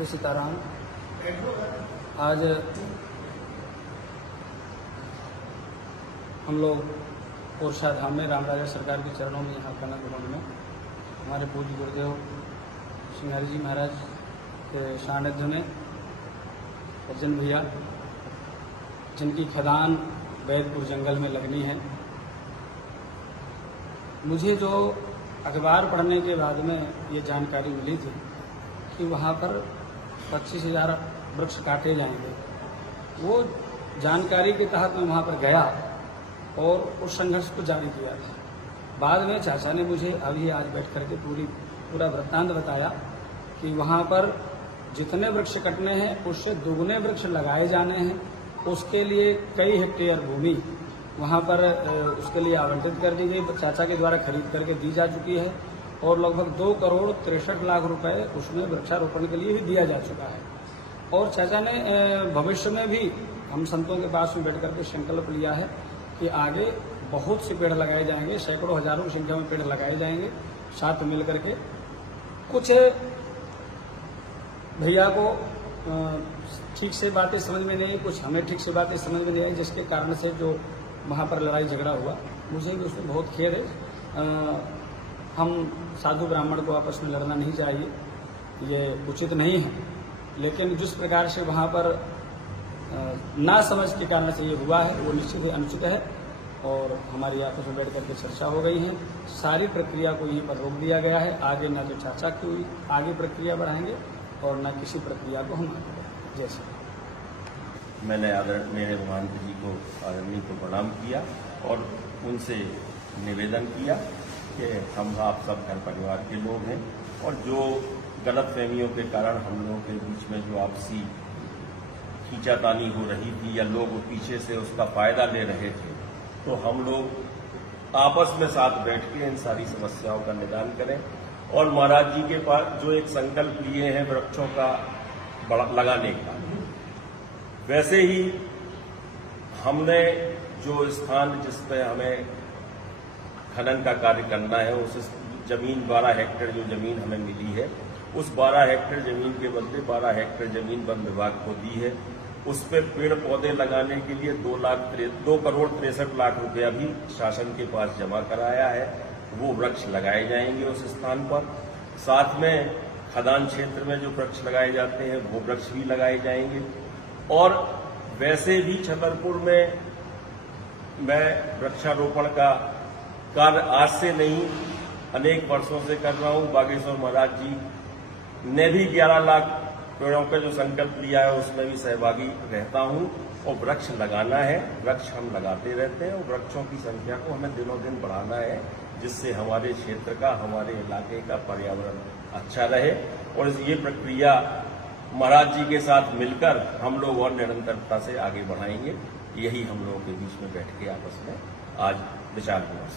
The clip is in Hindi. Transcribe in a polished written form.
श्री सीताराम। आज हम लोग कोरसा धाम में रामराजा सरकार के चरणों में यहाँ कनक भवन में हमारे पूज्य गुरुदेव सिंघारी जी महाराज के सानिध्य में अर्जन भैया, जिनकी खदान बैदपुर जंगल में लगनी है, मुझे जो अखबार पढ़ने के बाद में ये जानकारी मिली थी कि वहाँ पर 25,000 वृक्ष काटे जाएंगे। वो जानकारी के तहत मैं वहाँ पर गया और उस संघर्ष को जारी किया था। बाद में चाचा ने मुझे अभी आज बैठ करके पूरा वृत्तांत बताया कि वहाँ पर जितने वृक्ष कटने हैं उससे दुगने वृक्ष लगाए जाने हैं। उसके लिए कई हेक्टेयर भूमि वहाँ पर उसके लिए आवंटित कर दी गई, चाचा के द्वारा खरीद करके दी जा चुकी है और लगभग 2,63,00,000 रुपए उसमें वृक्षारोपण के लिए भी दिया जा चुका है। और चाचा ने भविष्य में भी हम संतों के पास में बैठ करके संकल्प लिया है कि आगे बहुत से पेड़ लगाए जाएंगे, सैकड़ों हजारों की संख्या में पेड़ लगाए जाएंगे। साथ मिल करके कुछ भैया को ठीक से बातें समझ में नहीं, कुछ हमें ठीक से बातें समझ में नहीं आई, जिसके कारण से जो वहाँ पर लड़ाई झगड़ा हुआ, मुझे भी उसमें बहुत खेद है। हम साधु ब्राह्मण को आपस में लड़ना नहीं चाहिए, ये उचित नहीं है। लेकिन जिस प्रकार से वहाँ पर ना समझ के कारण से ये हुआ है वो निश्चित ही अनुचित है और हमारी आपस में बैठ करके चर्चा हो गई है। सारी प्रक्रिया को यहीं पर रोक दिया गया है। आगे ना तो चाचा की आगे प्रक्रिया बढ़ाएंगे और न किसी प्रक्रिया को हम आगे बढ़ाएंगे। जैसे मैंने मेरे महंत जी को आदरणीय को प्रणाम किया और उनसे निवेदन किया कि हम आप सब घर परिवार के लोग हैं और जो गलतफहमियों के कारण हम लोगों के बीच में जो आपसी खींचातानी हो रही थी या लोग पीछे से उसका फायदा ले रहे थे, तो हम लोग आपस में साथ बैठ के इन सारी समस्याओं का निदान करें और महाराज जी के पास जो एक संकल्प लिए हैं वृक्षों का लगाने का, वैसे ही हमने जो स्थान जिस पे हमें खनन का कार्य करना है, उस जमीन 12 हेक्टेयर जो जमीन हमें मिली है, उस 12 हेक्टेयर जमीन के बदले 12 हेक्टेयर जमीन वन विभाग को दी है। उस पे पेड़ पौधे लगाने के लिए 2,63,00,000 रुपया भी शासन के पास जमा कराया है। वो वृक्ष लगाए जाएंगे उस स्थान पर। साथ में खदान क्षेत्र में जो वृक्ष लगाए जाते हैं वो वृक्ष भी लगाए जाएंगे। और वैसे भी छतरपुर में मैं वृक्षारोपण का कार्य आज से नहीं अनेक वर्षों से कर रहा हूं। बागेश्वर महाराज जी ने भी 11 लाख पेड़ों का जो संकल्प लिया है उसमें भी सहभागी रहता हूं और वृक्ष लगाना है। वृक्ष हम लगाते रहते हैं और वृक्षों की संख्या को हमें दिनों दिन बढ़ाना है, जिससे हमारे क्षेत्र का, हमारे इलाके का पर्यावरण अच्छा रहे। और ये प्रक्रिया महाराज जी के साथ मिलकर हम लोग और निरंतरता से आगे बढ़ाएंगे। यही हम लोगों के बीच में बैठ के आपस में आज विचार विमर्श।